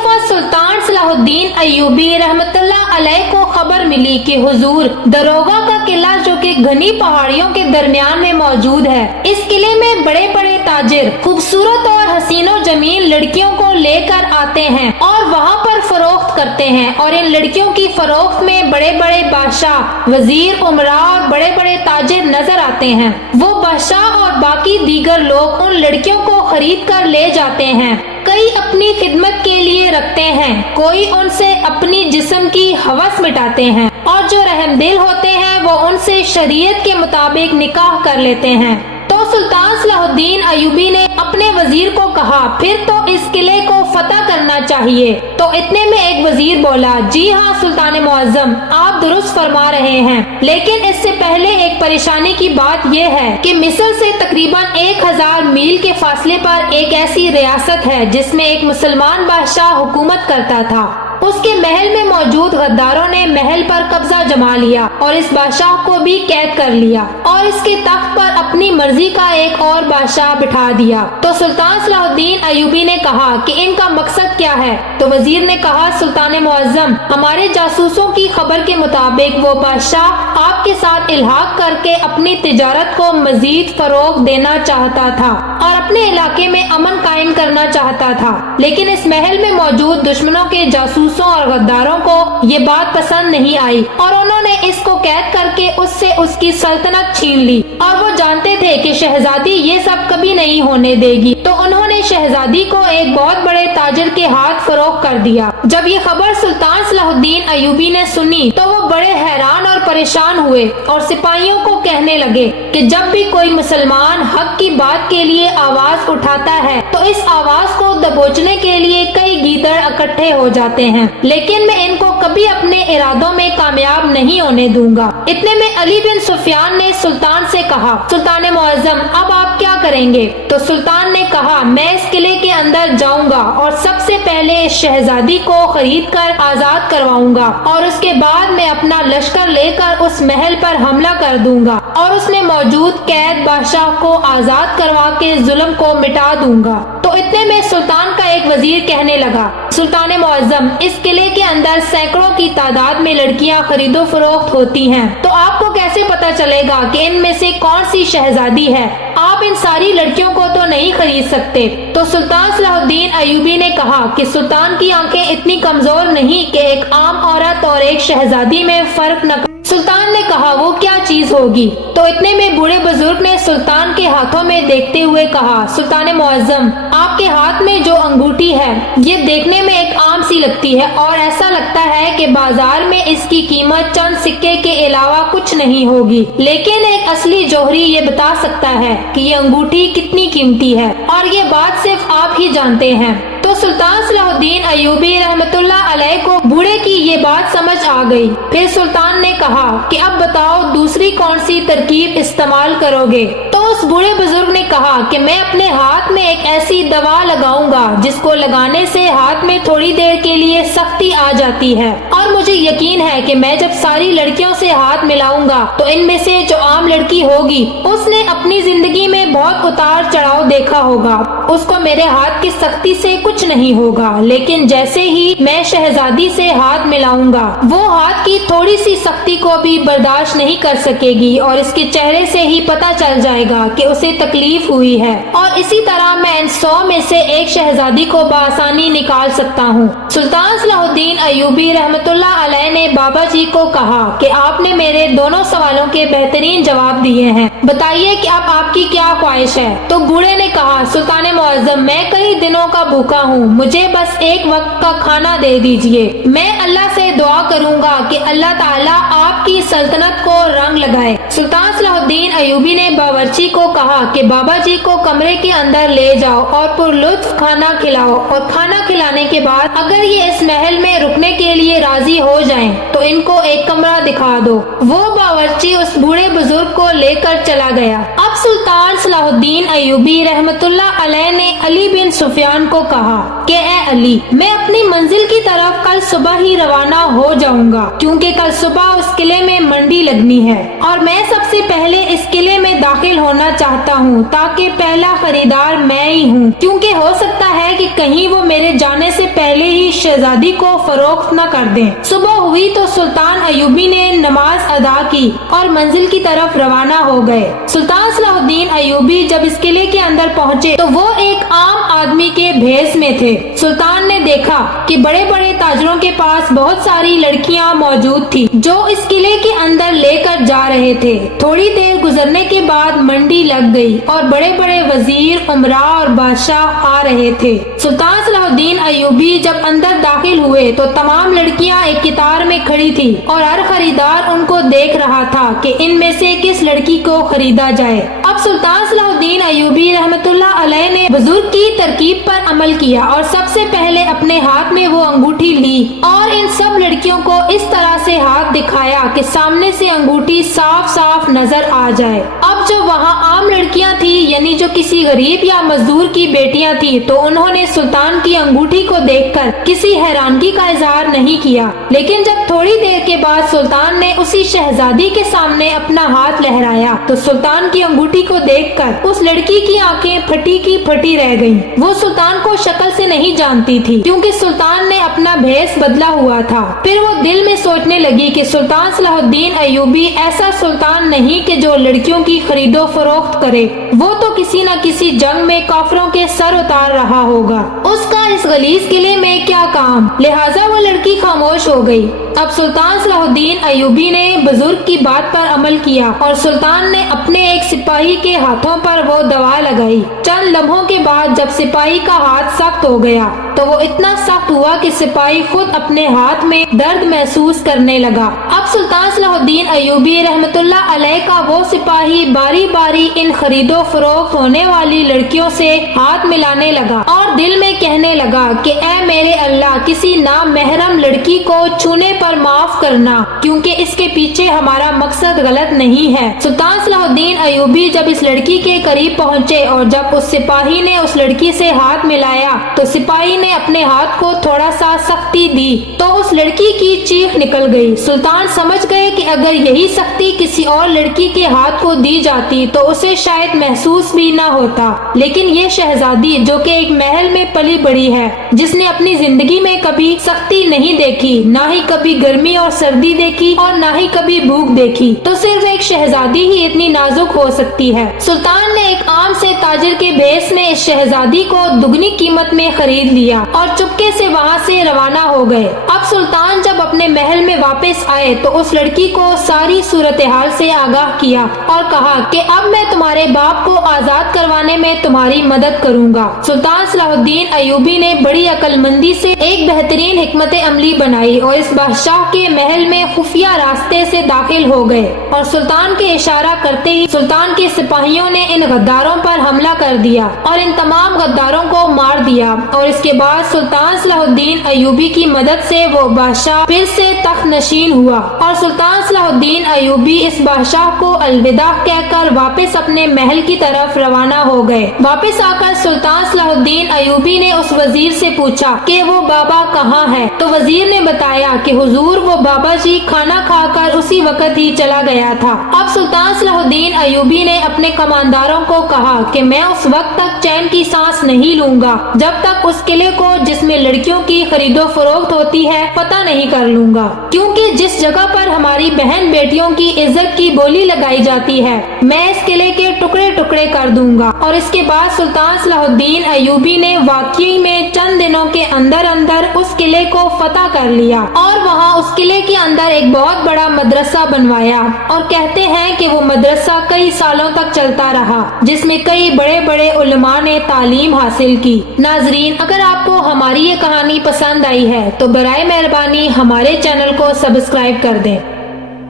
दफा सुल्तान सलाहुद्दीन अय्यूबी रहमतुल्लाह अलैह को खबर मिली कि हुजूर दरोगा का किला जो कि घनी पहाड़ियों के दरमियान में मौजूद है, इस किले में बड़े बड़े ताजिर खूबसूरत और हसीनो जमीन लड़कियों को लेकर आते हैं और वहाँ पर फरोख्त करते हैं, और इन लड़कियों की फरोख्त में बड़े बड़े बादशाह, वजीर, उमरा और बड़े बड़े ताजिर नजर आते हैं। वो बादशाह और बाकी दीगर लोग उन लड़कियों को खरीद कर ले जाते हैं। कई अपनी खिदमत के लिए रखते हैं, कोई उनसे अपनी जिस्म की हवस मिटाते हैं, और जो रहमदिल होते हैं वो उनसे शरीयत के मुताबिक निकाह कर लेते हैं। तो सुल्तान सलाहुद्दीन अय्यूबी ने अपने वजीर को कहा, फिर तो इस किले को फतह करना चाहिए। तो इतने में एक वजीर बोला, जी हाँ सुल्तान मुअज्जम, आप दुरुस्त फरमा रहे हैं, लेकिन इससे पहले एक परेशानी की बात यह है कि मिस्र से तकरीबन 1000 मील के फासले पर एक ऐसी रियासत है जिसमें एक मुसलमान बादशाह हुकूमत करता था। उसके महल में मौजूद गद्दारों ने महल पर कब्जा जमा लिया और इस बादशाह को भी कैद कर लिया और इसके तख्त पर अपनी मर्जी का एक और बादशाह बिठा दिया। तो सुल्तान सलाहुद्दीन अय्यूबी ने कहा कि इनका मकसद क्या है? तो वजीर ने कहा, सुल्तान मुअज्जम, हमारे जासूसों की खबर के मुताबिक वो बादशाह आपके साथ इल्हाक करके अपनी तिजारत को मजीद फरोग देना चाहता था और अपने इलाके में अमन कायम करना चाहता था, लेकिन इस महल में मौजूद दुश्मनों के जासूसों और गद्दारों को ये बात पसंद नहीं आई और उन्होंने इसको कैद करके उससे उसकी सल्तनत छीन ली, और वो जानते थे कि शहजादी ये सब कभी नहीं होने देगी। तो उन्होंने शहजादी को एक बहुत बड़े ताजिर के हाथ फरोख्त कर दिया। जब ये खबर सुल्तान सलाहुद्दीन अय्यूबी ने सुनी तो वो बड़े हैरान और परेशान हुए और सिपाहियों को कहने लगे कि जब भी कोई मुसलमान हक की बात के लिए आवाज उठाता है तो इस आवाज को दबोचने के लिए कई गीदड़ इकट्ठे हो जाते हैं, लेकिन मैं इनको कभी अपने इरादों में कामयाब नहीं होने दूंगा। इतने में अली बिन सुफियान ने सुल्तान से कहा, सुल्तान मुअज्जम, अब आप क्या करेंगे? तो सुल्तान ने कहा, मैं इस किले के अंदर जाऊंगा और सबसे पहले इस शहजादी को खरीद कर आजाद करवाऊंगा और उसके बाद मैं अपना लश्कर लेकर उस महल पर हमला कर दूंगा और उसमें मौजूद कैद बादशाह को आजाद करवा के जुल्म को मिटा दूंगा। तो इतने में सुल्तान का एक वजीर कहने लगा, सुल्तान मुअज्जम, इस किले के अंदर सैकड़ों की तादाद में लड़कियां खरीदो फरोख्त होती हैं, तो आपको कैसे पता चलेगा कि इनमें से कौन सी शहजादी है? आप इन सारी लड़कियों को तो नहीं खरीद सकते। तो सुल्तान सलाहुद्दीन अय्यूबी ने कहा कि सुल्तान की आंखें इतनी कमजोर नहीं कि एक आम औरत और एक शहजादी में फर्क न। सुल्तान ने कहा, वो क्या चीज होगी? तो इतने में बूढ़े बुजुर्ग ने सुल्तान के हाथों में देखते हुए कहा, सुल्तान मुअज्जम, आपके हाथ में जो अंगूठी है ये देखने में एक आम सी लगती है और ऐसा लगता है कि बाजार में इसकी कीमत चंद सिक्के के अलावा कुछ नहीं होगी, लेकिन एक असली जौहरी ये बता सकता है कि ये अंगूठी कितनी कीमती है और ये बात सिर्फ आप ही जानते हैं। तो सुल्तान सलाहुद्दीन अय्यूबी रहमतुल्लाह अलैह को बूढ़े की ये बात समझ आ गई। फिर सुल्तान ने कहा कि अब बताओ दूसरी कौन सी तरकीब इस्तेमाल करोगे? तो उस बूढ़े बुजुर्ग ने कहा कि मैं अपने हाथ में एक ऐसी दवा लगाऊंगा जिसको लगाने से हाथ में थोड़ी देर के लिए सख्ती आ जाती है और मुझे यकीन है कि मैं जब सारी लड़कियों से हाथ मिलाऊंगा तो इनमें से जो आम लड़की होगी उसने अपनी जिंदगी में बहुत उतार चढ़ाव देखा होगा, उसको मेरे हाथ की सख्ती से कुछ नहीं होगा, लेकिन जैसे ही मैं शहजादी से हाथ मिलाऊंगा वो हाथ की थोड़ी सी सख्ती को भी बर्दाश्त नहीं कर सकेगी और इसके चेहरे से ही पता चल जाएगा कि उसे तकलीफ हुई है, और इसी तरह मैं इन 100 में से एक शहजादी को बआसानी निकाल सकता हूँ। सुल्तान सलाहुद्दीन अय्यूबी रहमतुल्लाह अलैह ने बाबा जी को कहा कि आपने मेरे दोनों सवालों के बेहतरीन जवाब दिए हैं, बताइए कि अब आपकी क्या ख्वाहिश है? तो बूढ़े ने कहा, सुल्तान मुअज्जम, मैं कई दिनों का भूखा हूँ, मुझे बस एक वक्त का खाना दे दीजिए। मैं अल्लाह से दुआ करूँगा कि अल्लाह ताला आपकी सल्तनत को रंग लगाए। सुल्तान सलाहुद्दीन अय्यूबी ने बावर्ची को कहा कि बाबा जी को कमरे के अंदर ले जाओ और पुरलुत्फ खाना खिलाओ, और खाना खिलाने के बाद अगर ये इस महल में रुकने के लिए राजी हो जाएं, तो इनको एक कमरा दिखा दो। वो बावर्ची उस बूढ़े बुजुर्ग को लेकर चला गया। अब सुल्तान सलाहुद्दीन अय्यूबी रहमतुल्लाह अलैह ने अली बिन सुफियान को कहा कि ए अली, मैं अपनी मंजिल की तरफ कल सुबह ही रवाना हो जाऊंगा, क्योंकि कल सुबह उस किले में मंडी लगनी है और मैं सबसे पहले इस किले में दाखिल होना चाहता हूँ ताकि पहला खरीदार मैं ही हूँ, क्योंकि हो सकता है कि कहीं वो मेरे जाने से पहले पहले ही शहजादी को फरोख्त न कर दें। सुबह हुई तो सुल्तान अयूबी ने नमाज अदा की और मंजिल की तरफ रवाना हो गए। सुल्तान सलाहुद्दीन अयूबी जब इस किले के अंदर पहुँचे तो वो एक आम आदमी के भेष में थे। सुल्तान ने देखा कि बड़े बड़े ताजरों के पास बहुत सारी लड़कियां मौजूद थी जो इस किले के अंदर लेकर जा रहे थे। थोड़ी देर गुजरने के बाद मंडी लग गई और बड़े बड़े वजीर, उमरा और बादशाह आ रहे थे। सुल्तान सलाहुद्दीन अयूबी जब अंदर दाखिल हुए तो तमाम लड़कियां एक कतार में खड़ी थी और हर खरीदार उनको देख रहा था कि इनमें से किस लड़की को खरीदा जाए। अब सुल्तान सलाहुद्दीन अयूबी रहमतुल्लाह अलैह ने बुजुर्ग की तरकीब पर अमल किया और सबसे पहले अपने हाथ में वो अंगूठी ली और इन सब लड़कियों को इस तरह से हाथ दिखाया कि सामने से अंगूठी साफ साफ नजर आ जाए। अब जो वहाँ आम लड़कियाँ थी यानी जो किसी गरीब या मजदूर की बेटियाँ थी तो उन्होंने सुल्तान की अंगूठी को देखकर किसी हैरानगी का इजहार नहीं किया। लेकिन जब थोड़ी देर के बाद सुल्तान ने उसी शहजादी के सामने अपना हाथ लहराया तो सुल्तान की अंगूठी को देखकर उस लड़की की आंखें फटी की फटी रह गईं। वो सुल्तान को शक्ल से नहीं जानती थी क्योंकि सुल्तान ने अपना भेष बदला हुआ था। फिर वो दिल में सोचने लगी कि सुल्तान सलाहुद्दीन अयूबी ऐसा सुल्तान नहीं कि जो लड़कियों की खरीदो फरोख्त करे, वो तो किसी न किसी जंग में काफिरों के सर उतार रहा होगा। उसका इस गलीज किले में क्या काम। लिहाजा वो लड़की खामोश हो गई। अब सुल्तान सलाहुद्दीन अयूबी ने बुजुर्ग की बात पर अमल किया और सुल्तान ने अपने एक सिपाही के हाथों पर वो दवा लगाई। चंद लम्हों के बाद जब सिपाही का हाथ सख्त हो गया तो वो इतना सख्त हुआ कि सिपाही खुद अपने हाथ में दर्द महसूस करने लगा। अब सुल्तान सलाहुद्दीन अयूबी रहमतुल्लाह अलैह का वो सिपाही बारी बारी इन खरीदो फरोख्त होने वाली लड़कियों से हाथ मिलाने लगा और दिल में कहने लगा कि ऐ मेरे अल्लाह, किसी नामहरम लड़की को छूने पर माफ करना, क्योंकि इसके पीछे हमारा मकसद गलत नहीं है। सुल्तान सलाहुद्दीन अयूबी जब इस लड़की के करीब पहुँचे और जब उस सिपाही ने उस लड़की से हाथ मिलाया तो सिपाही ने अपने हाथ को थोड़ा सा सख्ती दी तो उस लड़की की चीख निकल गई। सुल्तान समझ गए कि अगर यही सख्ती किसी और लड़की के हाथ को दी जाती तो उसे शायद महसूस भी ना होता, लेकिन ये शहजादी जो कि एक महल में पली बड़ी है, जिसने अपनी जिंदगी में कभी सख्ती नहीं देखी, ना ही कभी गर्मी और सर्दी देखी और ना ही कभी भूख देखी, तो सिर्फ एक शहजादी ही इतनी नाजुक हो सकती है। सुल्तान ने एक आम से ताजिर के भेष में इस शहजादी को दुगनी कीमत में खरीद लिया और चुपके से वहाँ से रवाना हो गए। अब सुल्तान जब अपने महल में वापस आए तो उस लड़की को सारी सूरत हाल से आगाह किया और कहा कि अब मैं तुम्हारे बाप को आजाद करवाने में तुम्हारी मदद करूंगा। सुल्तान सलाहुद्दीन अयूबी ने बड़ी अक्लमंदी से एक बेहतरीन हिकमत अमली बनाई और इस बादशाह के महल में खुफिया रास्ते से दाखिल हो गए और सुल्तान के इशारा करते ही सुल्तान के सिपाहियों ने इन गद्दारों पर हमला कर दिया और इन तमाम गद्दारों को मार दिया। और इसके बाद सुल्तान सलाहुद्दीन अयूबी की मदद से वो बादशाह फिर से तख्त नशीन हुआ और सुल्तान सलाहुद्दीन अयूबी इस बादशाह को अलविदा कहकर वापस अपने महल की तरफ रवाना हो गए। वापस आकर सुल्तान सलाहुद्दीन अयूबी ने उस वजीर से पूछा कि वो बाबा कहाँ है, तो वजीर ने बताया कि हुजूर वो बाबा जी खाना खाकर उसी वक्त ही चला गया था। अब सुल्तान सलाहुद्दीन अयूबी ने अपने कमांडारों को कहा कि मैं उस वक्त तक चैन की सांस नहीं लूंगा जब तक उस किले को जिसमें लड़कियों की खरीदो फरोख्त होती है पता नहीं कर लूंगा, क्योंकि जिस जगह पर हमारी बहन बेटियों की इज्जत की बोली लगाई जाती है मैं इस किले के टुकड़े टुकड़े कर दूंगा। और इसके बाद सुल्तान सलाहुद्दीन अयूबी ने वाकई में चंद दिनों के अंदर अंदर उस किले को फतह कर लिया और वहाँ उस किले के अंदर एक बहुत बड़ा मदरसा बनवाया और कहते हैं कि वो मदरसा कई सालों तक चलता रहा, जिसमें कई बड़े बड़े उलमा ने तालीम हासिल की। नाजरीन, अगर आपको हमारी ये कहानी पसंद आई है तो बराए मेहरबानी हमारे चैनल को सब्सक्राइब कर दें।